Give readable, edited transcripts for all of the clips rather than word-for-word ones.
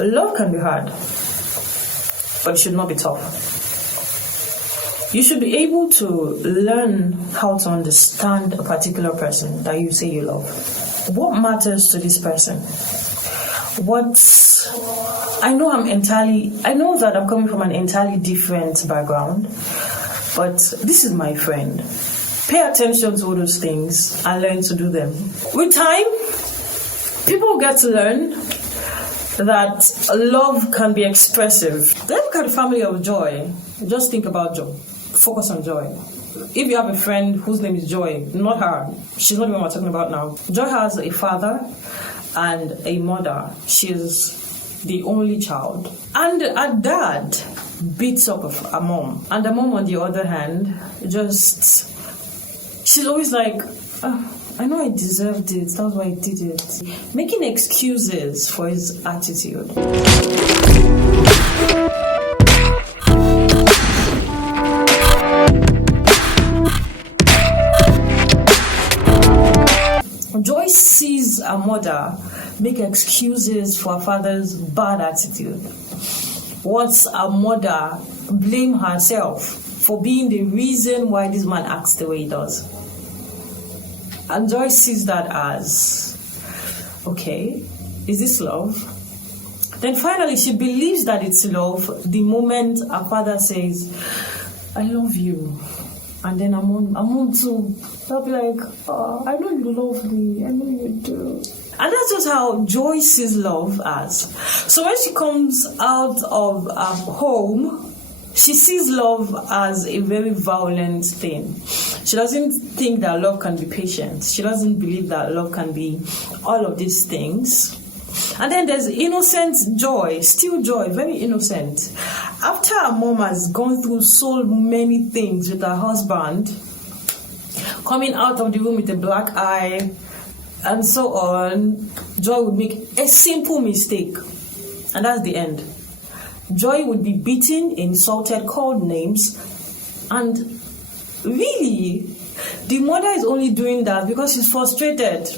Love can be hard, but it should not be tough. You should be able to learn how to understand a particular person that you say you love. What matters to this person? I know that I'm coming from an entirely different background, but this is my friend. Pay attention to all those things and learn to do them. With time, people get to learn that love can be expressive. Look at the family of Joy. Just think about Joy. Focus on Joy. If you have a friend whose name is Joy, not her, she's not even what we're talking about now. Joy has a father and a mother. She's the only child. And a dad beats up a mom. And the mom, on the other hand, she's always like, I know I deserved it, that's why I did it. Making excuses for his attitude. Joy sees a mother make excuses for her father's bad attitude. Wants a mother blame herself for being the reason why this man acts the way he does. And Joy sees that as, okay, is this love? Then finally she believes that it's love the moment her father says, I love you. And then I'm on to, I'll be like, oh, I know you love me, I know you do. And that's just how Joy sees love as. So when she comes out of her home, she sees love as a very violent thing. She doesn't think that love can be patient. She doesn't believe that love can be all of these things. And then there's innocent Joy, still Joy, very innocent. After her mom has gone through so many things with her husband, coming out of the room with a black eye, and so on, Joy would make a simple mistake. And that's the end. Joy would be beaten, insulted, called names, and really, the mother is only doing that because she's frustrated.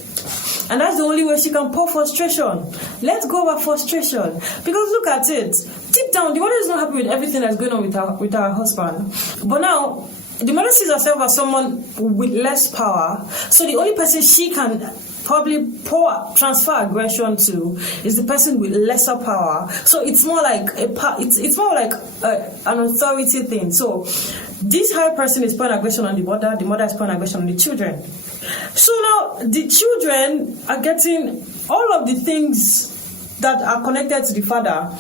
And that's the only way she can pour frustration. Let go of her frustration. Because look at it. Deep down, the mother is not happy with everything that's going on with her husband. But now, the mother sees herself as someone with less power. So the only person she can probably transfer aggression to is the person with lesser power. So it's more like it's more like an authority thing. So this high person is pouring aggression on the mother is pouring aggression on the children. So now the children are getting all of the things that are connected to the father,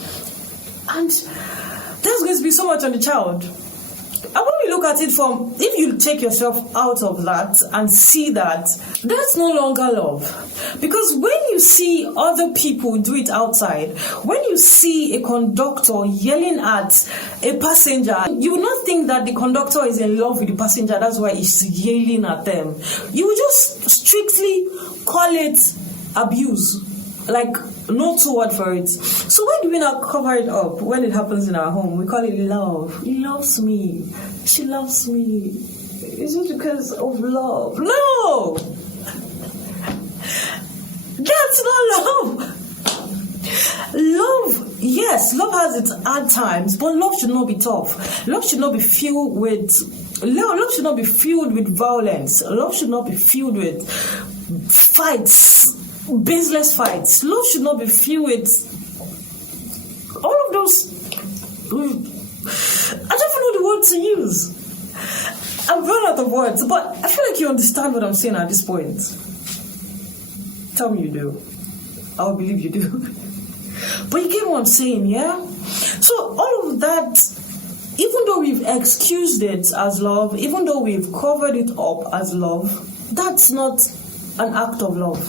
and that's going to be so much on the child. And when we look at it from, if you take yourself out of that and see that, that's no longer love. Because when you see other people do it outside, when you see a conductor yelling at a passenger, you will not think that the conductor is in love with the passenger, that's why he's yelling at them. You will just strictly call it abuse. Like, no two word for it. So why do we not cover it up when it happens in our home? We call it love. He loves me. She loves me. It's just because of love. No! That's not love. Love, yes, love has its hard times, but love should not be tough. Love should not be filled with violence. Love should not be filled with fights. Baseless fights. Love should not be filled with all of those. I don't even know the word to use. I've run out of words, but I feel like you understand what I'm saying at this point. Tell me you do. I'll believe you do. But you get what I'm saying, yeah? So all of that, even though we've excused it as love, even though we've covered it up as love, that's not an act of love.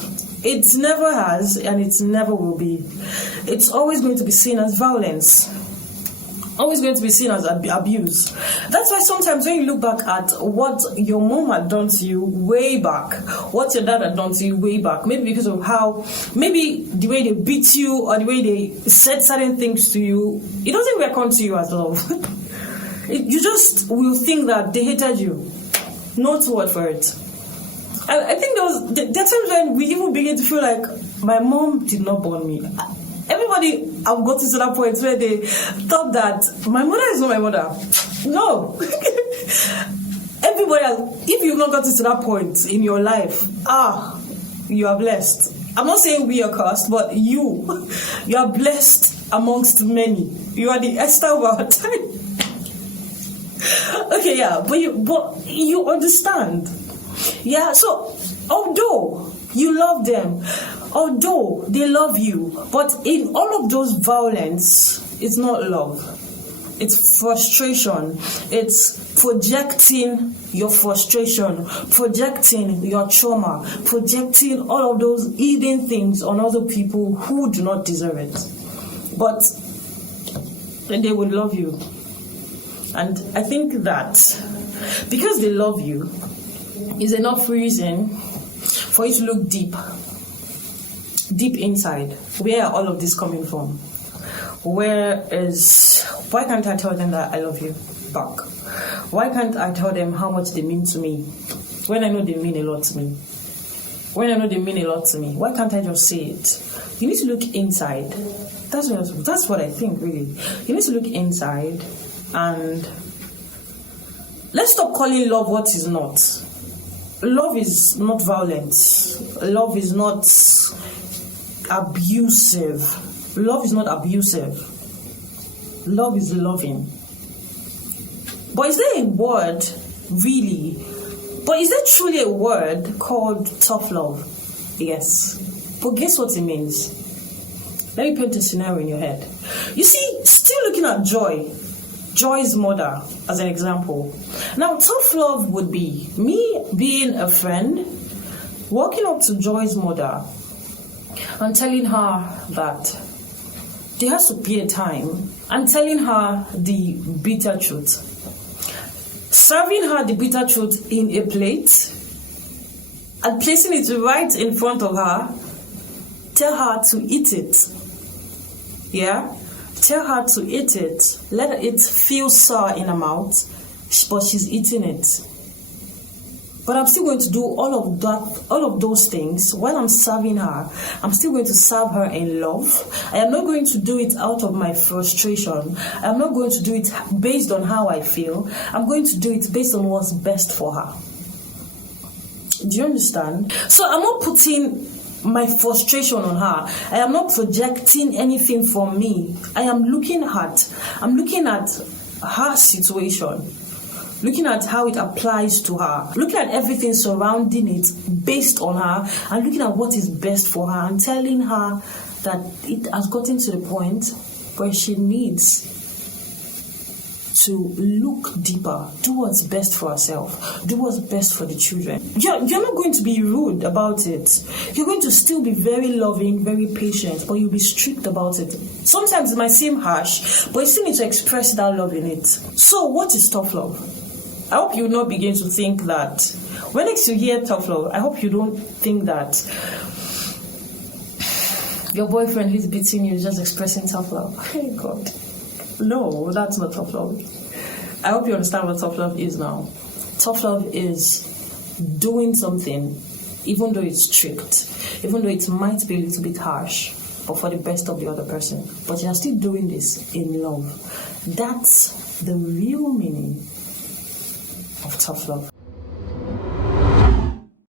It never has, and it never will be. It's always going to be seen as violence. Always going to be seen as abuse. That's why sometimes when you look back at what your mom had done to you way back, what your dad had done to you way back, maybe because of how, maybe the way they beat you or the way they said certain things to you, it doesn't reckon to you as love. You just will think that they hated you. No two word for it. I think there are times when we even begin to feel like my mom did not born me. Everybody anybody have gotten to that point where they thought that my mother is not my mother? No. Everybody else, if you've not gotten to that point in your life, you are blessed. I'm not saying we are cursed, but you are blessed amongst many. You are the Esther of our time. Okay, yeah, but you understand. Yeah, so although you love them, although they love you, but in all of those violence, it's not love. It's frustration. It's projecting your frustration, projecting your trauma, projecting all of those hidden things on other people who do not deserve it. But they will love you. And I think that because they love you is enough reason for you to look deep inside. Where are all of this coming from? Why can't I tell them that I love you back? Why can't I tell them how much they mean to me when I know they mean a lot to me? Why can't I just say it? You need to look inside. That's what I think, really. You need to look inside and let's stop calling love what is not. Love is not violent. Love is not abusive. Love is not abusive. Love is loving. But is there a word, really? But is there truly a word called tough love? Yes. But guess what it means? Let me paint a scenario in your head. You see, still looking at Joy's mother as an example. Now, tough love would be me being a friend, walking up to Joy's mother and telling her that there has to be a time, and telling her the bitter truth. Serving her the bitter truth in a plate and placing it right in front of her. Tell her to eat it. Yeah? Tell her to eat it. Let it feel sour in her mouth, but she's eating it. But I'm still going to do all of those things while I'm serving her. I'm still going to serve her in love. I am not going to do it out of my frustration. I'm not going to do it based on how I feel. I'm going to do it based on what's best for her. Do you understand? So I'm not putting my frustration on her. I am not projecting anything from me. I am looking at her situation, looking at how it applies to her, looking at everything surrounding it based on her, and looking at what is best for her, and telling her that it has gotten to the point where she needs to look deeper, do what's best for herself, do what's best for the children. You're not going to be rude about it. You're going to still be very loving, very patient, but you'll be strict about it. Sometimes it might seem harsh, but you still need to express that love in it. So what is tough love? I hope you will not begin to think that when next you hear tough love, I hope you don't think that your boyfriend who's beating you is just expressing tough love. Oh God. No, that's not tough love. I hope you understand what tough love is now. Tough love is doing something, even though it's strict, even though it might be a little bit harsh, but for the best of the other person. But you're still doing this in love. That's the real meaning of tough love.